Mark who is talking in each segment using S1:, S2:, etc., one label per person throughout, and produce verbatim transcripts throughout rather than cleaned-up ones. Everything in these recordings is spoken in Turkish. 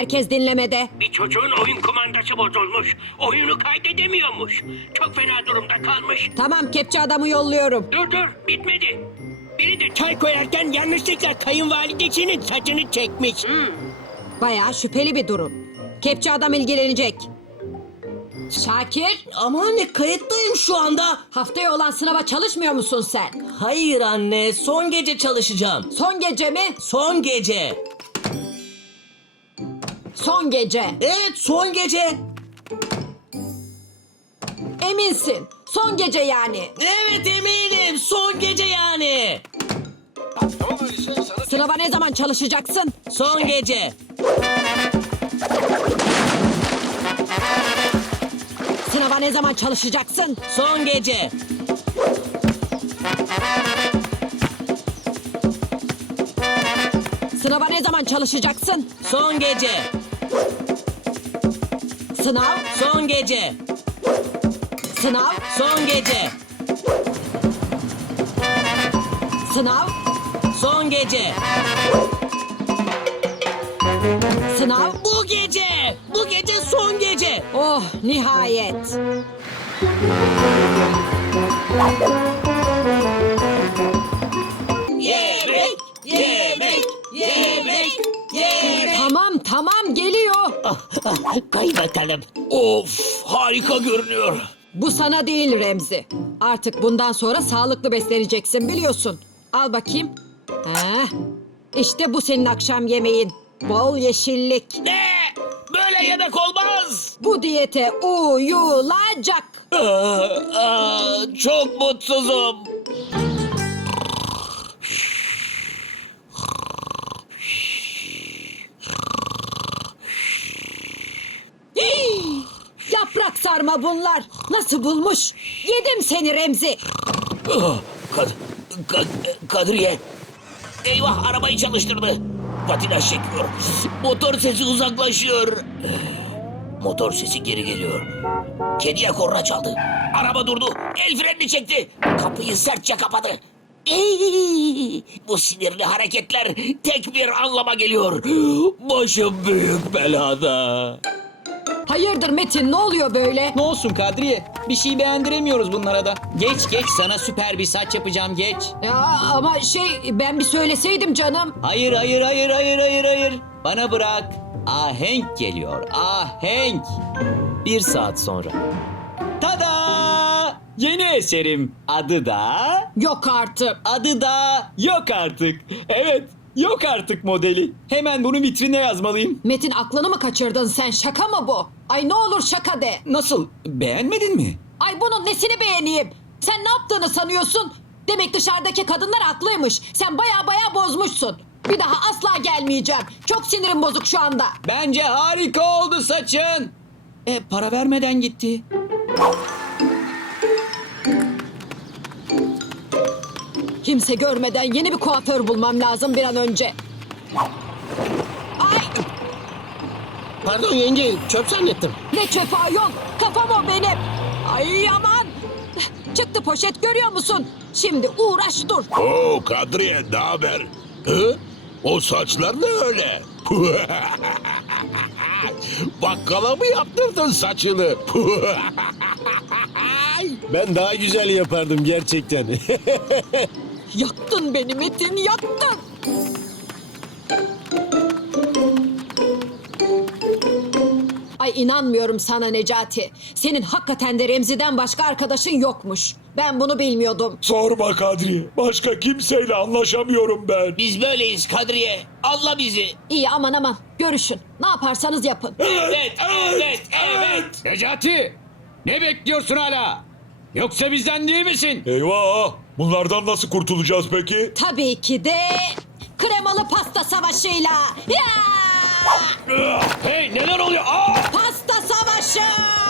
S1: herkes dinlemede.
S2: Bir çocuğun oyun kumandası bozulmuş. Oyunu kaydedemiyormuş. Çok fena durumda kalmış.
S1: Tamam, kepçe adamı yolluyorum.
S2: Dur dur, bitmedi. Biri de çay koyarken yanlışlıkla kayınvalidesinin saçını çekmiş.
S1: Bayağı şüpheli bir durum. Kepçe adam ilgilenecek. Şakir,
S3: Ama anne kayıttayım şu anda.
S1: haftaya olan sınava çalışmıyor musun sen?
S3: Hayır anne, son gece çalışacağım.
S1: Son gece mi?
S3: Son gece.
S1: Son gece.
S3: Evet, son gece.
S1: Eminsin. Son gece yani.
S3: Evet eminim, son gece yani.
S1: Sınava ne zaman çalışacaksın?
S3: Son gece.
S1: Sınava ne zaman çalışacaksın?
S3: Son gece.
S1: Sınava ne zaman çalışacaksın?
S3: Son gece.
S1: Sınav,
S3: Son gece.
S1: sınav,
S3: Son gece.
S1: sınav,
S3: Son gece.
S1: sınav.
S3: Bu gece. Bu gece son gece.
S1: Oh, nihayet.
S3: Yemek, yemek, yemek, yemek.
S1: Tamam, tamam geliyor.
S2: Kaybedelim. Of, harika görünüyor.
S1: Bu sana değil Remzi. Artık bundan sonra sağlıklı besleneceksin biliyorsun. Al bakayım. Heh. İşte bu senin akşam yemeğin. Bol yeşillik.
S2: Ne? Böyle yemek olmaz.
S1: Bu diyete uyulacak.
S2: Aa, aa, çok mutsuzum.
S1: Hii! Yaprak sarma bunlar. Nasıl bulmuş? Yedim seni Remzi.
S2: Ah, Kad Kad Kadriye. Eyvah, arabayı çalıştırdı. Patinaj çekiyor. Motor sesi uzaklaşıyor. Motor sesi geri geliyor. Kediye korna çaldı. Araba durdu. El frenini çekti. Kapıyı sertçe kapadı. Ey, bu sinirli hareketler tek bir anlama geliyor. Başım büyük belada.
S1: Hayırdır Metin, ne oluyor böyle?
S4: Ne olsun Kadriye? Bir şey beğendiremiyoruz bunlara da. Geç geç, sana süper bir saç yapacağım, geç.
S1: Ya, ama şey, ben bir söyleseydim canım.
S4: Hayır hayır hayır hayır hayır hayır. Bana bırak. Ahenk geliyor, ahenk. Bir saat sonra. Tada! Yeni eserim. Adı da...
S1: Yok artık.
S4: Adı da yok artık. Evet, yok artık modeli. Hemen bunu vitrine yazmalıyım.
S1: Metin, aklını mı kaçırdın sen? Şaka mı bu? Ay ne olur şaka de.
S4: Nasıl? Beğenmedin mi?
S1: Ay bunun nesini beğeneyim? Sen ne yaptığını sanıyorsun? Demek dışarıdaki kadınlar haklıymış. Sen baya baya bozmuşsun. Bir daha asla gelmeyeceğim. Çok sinirim bozuk şu anda.
S4: Bence harika oldu saçın. E para vermeden gitti.
S1: Kimse görmeden yeni bir kuaför bulmam lazım bir an önce. Ay
S2: Pardon yenge, çöp zannettim.
S1: ne çöpü ayol. Kafam o benim. Ay aman. Çıktı poşet, görüyor musun? Şimdi uğraş dur.
S5: Oo Kadriye, ne haber? Hı? O saçlar ne öyle? Bakkala mı yaptırdın saçını?
S6: Ben daha güzel yapardım gerçekten.
S1: Yaktın beni Metin, yaktın. Ay inanmıyorum sana Necati. Senin hakikaten de Remzi'den başka arkadaşın yokmuş. Ben bunu bilmiyordum.
S5: Sorma Kadriye. Başka kimseyle anlaşamıyorum ben.
S2: Biz böyleyiz Kadriye. Allah bizi.
S1: İyi aman aman, görüşün. Ne yaparsanız yapın.
S2: Evet, evet, evet.
S4: Necati! Ne bekliyorsun hala? Yoksa bizden değil misin?
S5: Eyvah! Bunlardan nasıl kurtulacağız peki?
S1: Tabii ki de kremalı pasta savaşıyla. Ya!
S2: Hey, neler oluyor? Aa!
S1: Pasta savaşı!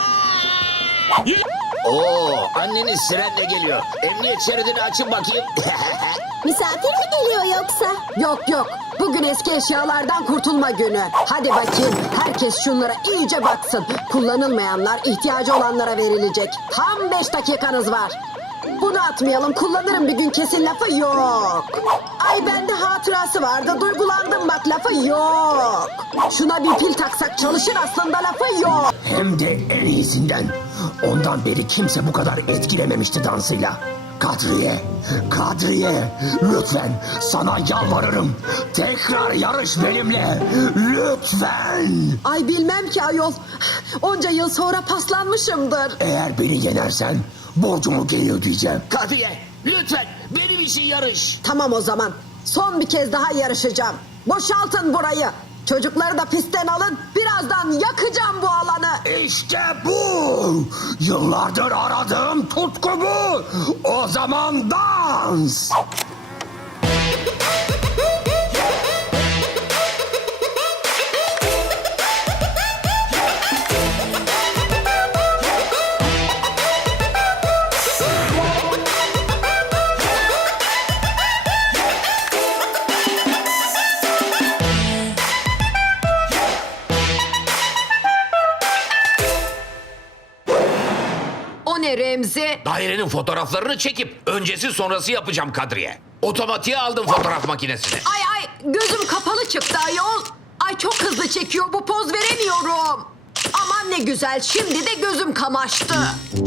S7: Oo, anneniz sirenle geliyor. Emniyet şeridini açın bakayım.
S8: Misafir mi geliyor yoksa?
S1: Yok yok. Bugün eski eşyalardan kurtulma günü. Hadi bakayım. Herkes şunlara iyice baksın. Kullanılmayanlar ihtiyacı olanlara verilecek. Tam beş dakikanız var.
S9: Bunu atmayalım, kullanırım bir gün kesin lafı yok. Ay bende hatırası vardı, duygulandım bak lafı yok. Şuna bir pil taksak çalışır aslında lafı yok.
S7: Hem de en iyisinden. Ondan beri kimse bu kadar etkilememişti dansıyla. Kadriye, Kadriye, lütfen sana yalvarırım. Tekrar yarış benimle, lütfen.
S9: Ay bilmem ki ayol. Onca yıl sonra paslanmışımdır.
S7: Eğer beni yenersen borcumu geri ödeyeceğim. Kadriye, lütfen benim için yarış.
S9: Tamam o zaman. Son bir kez daha yarışacağım. Boşaltın burayı. Çocukları da pistten alın. Birazdan yakacağım bu alanı.
S7: İşte bu. Yıllardır aradığım tutku bu. O zaman dans.
S1: O ne Remzi?
S2: Dairenin fotoğraflarını çekip öncesi sonrası yapacağım Kadriye. Otomatiğe aldım fotoğraf makinesini.
S1: Ay ay gözüm kapalı çıktı ayol. Ay çok hızlı çekiyor bu poz veremiyorum. Aman ne güzel şimdi de gözüm kamaştı.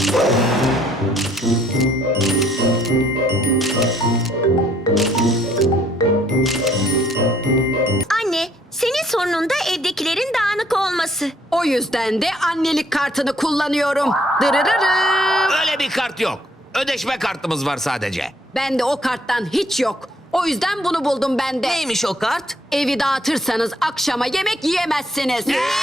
S8: Anne, senin sorunun da evdekilerin dağınık olması.
S1: O yüzden de annelik kartını kullanıyorum. Dırırırı.
S2: Öyle bir kart yok. Ödeşme kartımız var sadece.
S1: Bende o karttan hiç yok. O yüzden bunu buldum ben de.
S3: Neymiş o kart?
S1: Evi dağıtırsanız akşama yemek yiyemezsiniz.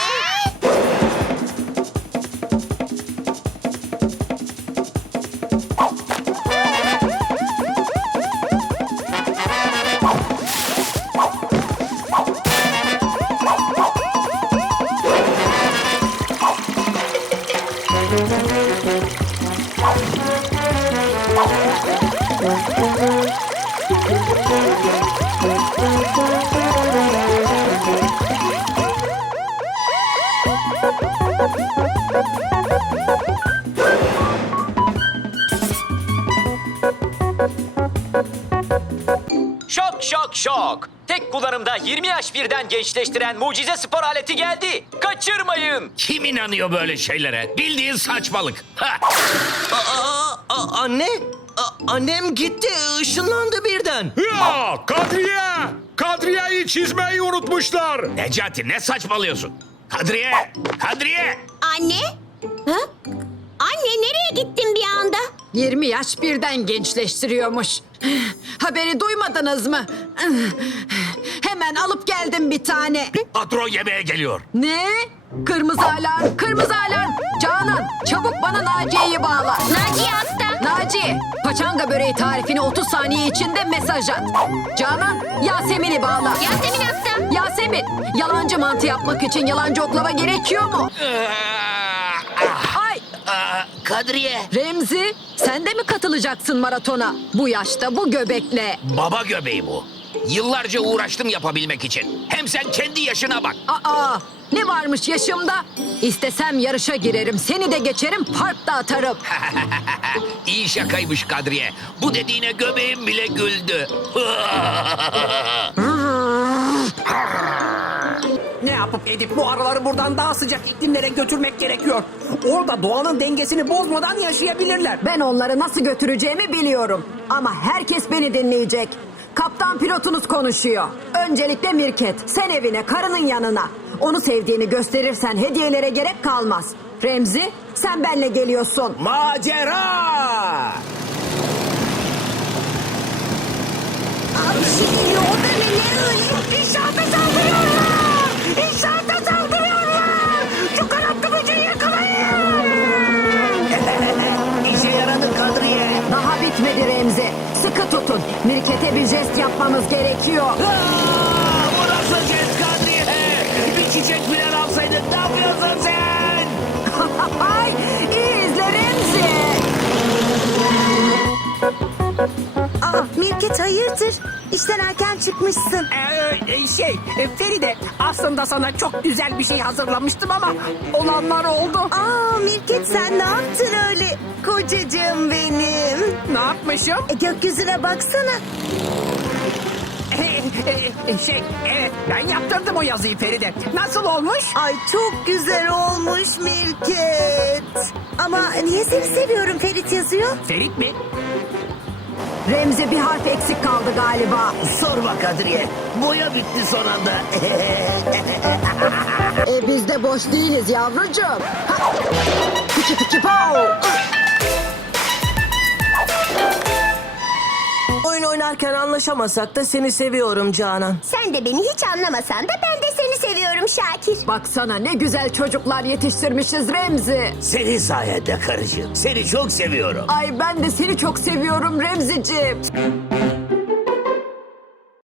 S10: Şok şok şok. Tek kullanımda yirmi yaş birden gençleştiren mucize spor aleti geldi. Kaçırmayın.
S2: Kim inanıyor böyle şeylere? Bildiğin saçmalık. Ha!
S3: Aa, a- anne? A- annem gitti, ışınlandı birden.
S5: Ya Kadriye! Kadriye'yi çizmeyi unutmuşlar.
S2: Necati ne saçmalıyorsun? Kadriye! Kadriye!
S8: Anne? Ha? Anne nereye gittin bir anda?
S1: yirmi yaş birden gençleştiriyormuş. Haberi duymadınız mı? Hemen alıp geldim bir tane.
S2: Patron yemeğe geliyor.
S1: Ne? Kırmızı alarm, kırmızı alarm. Canan, çabuk bana Naciye'yi bağla.
S8: Naciye hasta.
S1: Naciye, paçanga böreği tarifini otuz saniye içinde mesaj at. Canan, Yasemin'i bağla.
S8: Yasemin hasta.
S1: Yasemin, yalancı mantı yapmak için yalancı oklava gerekiyor mu? Ay,
S2: Aa, Kadriye!
S1: Remzi, sen de mi katılacaksın maratona? Bu yaşta, bu göbekle.
S2: Baba göbeği bu. Yıllarca uğraştım yapabilmek için. Hem sen kendi yaşına bak.
S1: Aa, ne varmış yaşımda? İstesem yarışa girerim, seni de geçerim, parkta atarım.
S2: İyi şakaymış Kadriye. Bu dediğine göbeğim bile güldü.
S11: Ne yapıp edip bu arıları buradan daha sıcak iklimlere götürmek gerekiyor. Orada doğanın dengesini bozmadan yaşayabilirler.
S9: Ben onları nasıl götüreceğimi biliyorum. Ama herkes beni dinleyecek. Kaptan pilotunuz konuşuyor. Öncelikle Mirket, sen evine, karının yanına. Onu sevdiğini gösterirsen hediyelere gerek kalmaz. Remzi, sen benle geliyorsun.
S11: Macera!
S8: Abi şimdi orada neler öyle? İnşaata saldırıyorlar! İnşaata saldırıyorlar! Şu kanatlı böceği yakalayın!
S11: İşe yaradı Kadriye.
S9: Daha bitmedi Remzi. Sıkı tutun. Mirket'e bir jest yapmamız gerekiyor.
S11: Aa, bu nasıl jest Kadriye? Bir çiçek bile alsaydın ne yapıyorsun sen?
S9: Ay, iyi izle Remzi.
S8: Aa, Mirket hayırdır? İşten erken çıkmışsın.
S11: Ee, e, şey, e, Feride aslında sana çok güzel bir şey hazırlamıştım ama olanlar oldu.
S8: Aa Mirket sen ne yaptın öyle? Kocacığım benim.
S11: Ne yapmışım?
S8: E, gökyüzüne baksana.
S11: E, şey, evet ben yaptırdım o yazıyı Feride. Nasıl olmuş?
S8: Ay çok güzel olmuş Mirket. Ama niye seni seviyorum Ferit yazıyor?
S11: Ferit mi?
S9: Remzi bir harf eksik kaldı galiba.
S2: Sorma Kadriye. Boya bitti son anda.
S9: E biz de boş değiliz yavrucuğum. Ha. Piki piki pow.
S3: Oyun oynarken anlaşamasak da seni seviyorum Canan.
S8: Sen de beni hiç anlamasan da ben de seni seviyorum Şakir.
S9: Baksana ne güzel çocuklar yetiştirmişiz Remzi.
S2: Senin sayende karıcığım. Seni çok seviyorum.
S9: Ay ben de seni çok seviyorum Remziciğim.